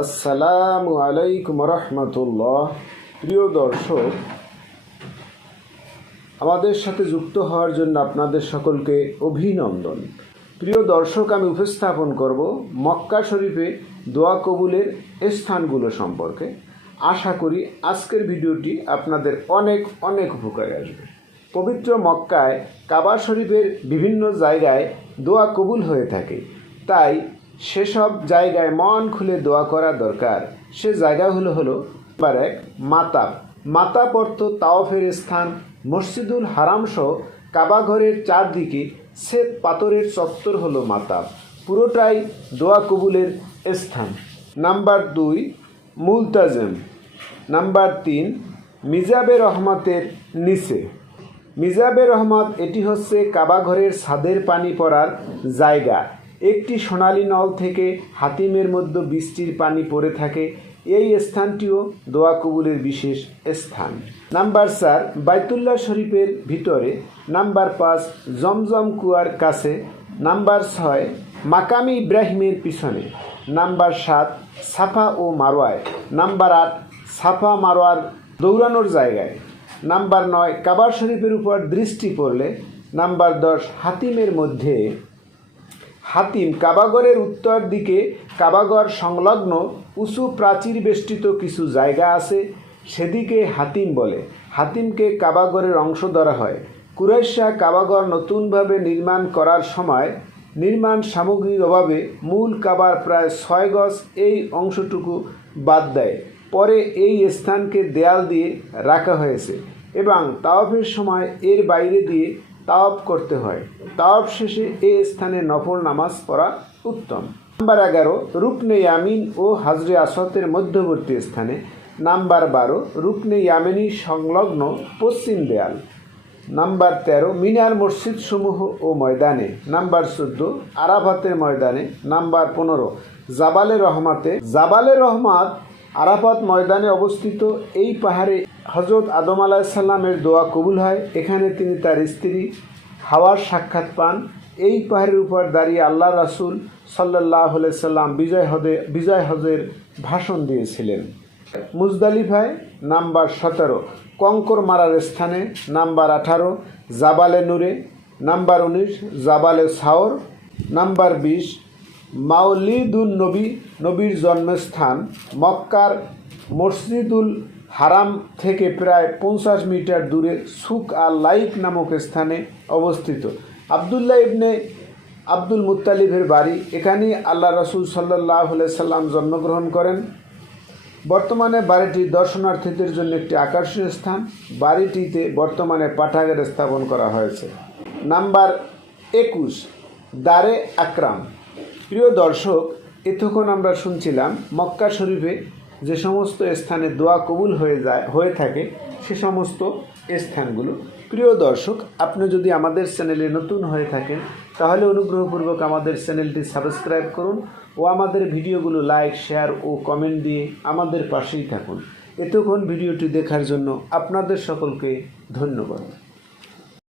আসসালামু আলাইকুম রহমতুল্লাহ। প্রিয় দর্শক, আমাদের সাথে যুক্ত হওয়ার জন্য আপনাদের সকলকে অভিনন্দন। প্রিয় দর্শক, আমি উপস্থাপন করব মক্কা শরীফে দোয়া কবুলের স্থানগুলো সম্পর্কে। আশা করি আজকের ভিডিওটি আপনাদের অনেক অনেক উপকারে আসবে। পবিত্র মক্কায় কাবা শরীফের বিভিন্ন জায়গায় দোয়া কবুল হয়ে থাকে, তাই সেসব জায়গায় মন খুলে দোয়া করা দরকার। সে জায়গা হলো এক মাতাব। মাতাব অর্থ তাওয়াফের স্থান। মসজিদুল হারাম সহ কাবা ঘরের চারদিকে শ্বেত পাথরের চত্বর হলো মাতাব, পুরোটাই দোয়া কবুলের স্থান। নাম্বার 2 মুলতাজেম। নাম্বার 3 মিজাবে রহমতের নিচে। মিজাবে রহমত এটি হচ্ছে কাবা ঘরের ছাদের পানি পড়ার জায়গা। একটি সোনালী নল থেকে হাতিমের মধ্যে বৃষ্টির পানি পড়ে থাকে। এই স্থানটিও দোয়া কবুলের বিশেষ স্থান। নাম্বার 4 বাইতুল্লাহ শরীফের ভিতরে। নাম্বার 5 জমজম কুয়ার কাছে। নাম্বার 6 মাকামি ইব্রাহিমের পিছনে। নাম্বার 7 সাফা ও মারওয়ায়। নাম্বার 8 সাফা মারওয়ার দৌড়ানোর জায়গায়। নাম্বার 9 কাবা শরীফের উপর দৃষ্টি পড়লে। নাম্বার 10 হাতিমের মধ্যে। হাতিম কাবাগরের উত্তর দিকে কাবাগর সংলগ্ন উঁচু প্রাচীর বেষ্টিত কিছু জায়গা আছে, সেদিকে হাতিম বলে। হাতিমকে কাবাগরের অংশ ধরা হয়। কুরাইশরা কাবাগর নতুনভাবে নির্মাণ করার সময় নির্মাণ সামগ্রীর অভাবে মূল কাবার প্রায় 6 গজ এই অংশটুকু বাদ দেয়। পরে এই স্থানকে দেয়াল দিয়ে রাখা হয়েছে এবং তাওয়াফের সময় এর বাইরে দিয়ে তাওয়াফ করতে হয়। তাওয়াফ শেষে এই স্থানে নফল নামাজ পড়া উত্তম। নাম্বার 11 রুকনে ইয়ামিন ও হাজরে আসওয়াদের মধ্যবর্তী স্থানে। নাম্বার 12 রুকনে ইয়ামিনী সংলগ্ন পশ্চিম দেয়াল। নাম্বার 13 মিনার মসজিদ সমূহ ও ময়দানে। নাম্বার 14 আরাফাতের ময়দানে। নাম্বার 15 জাবালে রহমাতে। জাবালে রহমাত আরাফাত ময়দানে অবস্থিত। এই পাহাড়ে হজরত আদম আলাইহিস সালামের দোয়া কবুল হয়। এখানে তিনি তার স্ত্রী হাওয়ার সাক্ষাৎ পান। এই পাহাড়ের উপর দাঁড়িয়ে আল্লাহ রাসূল সাল্লাল্লাহু আলাইহি সাল্লাম বিজয় হজের ভাষণ দিয়েছিলেন। মুজদালিফায়। নাম্বার 17 কঙ্কর মারার স্থানে। নাম্বার 18 জাবালে নূরে। নাম্বার 19 জাবালে সাওর। নাম্বার 20 মাউলিদুন নবী, নবীর জন্মস্থান। মক্কার মসজিদুল হারাম থেকে প্রায় 50 মিটার দূরে সুক আল লাইক নামক স্থানে অবস্থিত। আবদুল্লাহ ইবনে আব্দুল মুত্তালিবের বাড়ি। এখানেই আল্লাহ রাসূল সাল্লাল্লাহু আলাইহি সাল্লাম জন্মগ্রহণ করেন। বর্তমানে বাড়িটি দর্শনার্থীদের জন্য একটি আকর্ষণীয় স্থান। বাড়িটিতে বর্তমানে পাঠাগার স্থাপন করা হয়েছে। নাম্বার 21 দারে আকরাম। প্রিয় দর্শক, এতক্ষণ আমরা শুনছিলাম মক্কা শরীফে যে সমস্ত স্থানে দোয়া কবুল হয়ে থাকে সে সমস্ত স্থানগুলো। প্রিয় দর্শক, আপনি যদি আমাদের চ্যানেলে নতুন হয়ে থাকেন তাহলে অনুগ্রহপূর্বক আমাদের চ্যানেলটি সাবস্ক্রাইব করুন ও আমাদের ভিডিওগুলো লাইক, শেয়ার ও কমেন্ট দিয়ে আমাদের পাশেই থাকুন। এতক্ষণ ভিডিওটি দেখার জন্য আপনাদের সকলকে ধন্যবাদ।